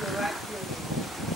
correctly.